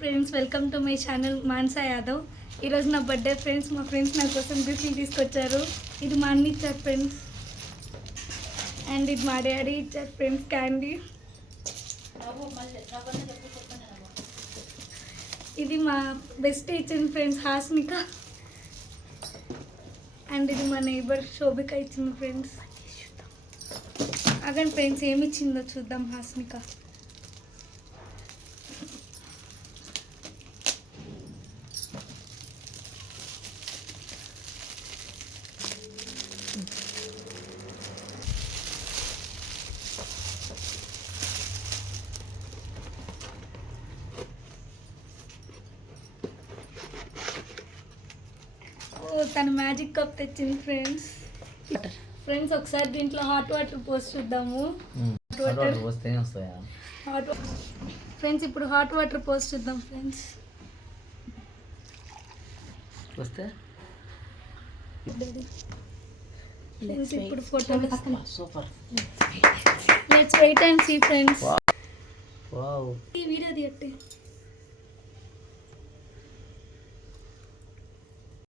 Friends, welcome to my channel Mansa యాదవ్. ఈరోజు నా birthday friends. మా ఫ్రెండ్స్ నా కోసం గిఫ్ట్లు తీసుకొచ్చారు. ఇది మా అన్న ఇచ్చారు ఫ్రెండ్స్, అండ్ ఇది మా డాడీ ఇచ్చారు ఫ్రెండ్స్ క్యాండీ. ఇది మా బెస్ట్ ఇచ్చింది ఫ్రెండ్స్ హాస్మిక. అండ్ ఇది మా నైబర్ శోభిక ఇచ్చింది ఫ్రెండ్స్. అగండి ఫ్రెండ్స్, ఏమి ఇచ్చిందో చూద్దాం హాస్మిక. తన మ్యాజిక్ కప్ తెచ్చింది ఫ్రెండ్స్. ఫ్రెండ్స్, ఒకసారి దీంట్లో హాట్ వాటర్ పోసి చూద్దాము. ఫ్రెండ్స్, ఇప్పుడు హాట్ వాటర్ పోసి చూద్దాం ఫ్రెండ్స్. ఇప్పుడు photo super. Let's wait and see friends. ఈ వీడియో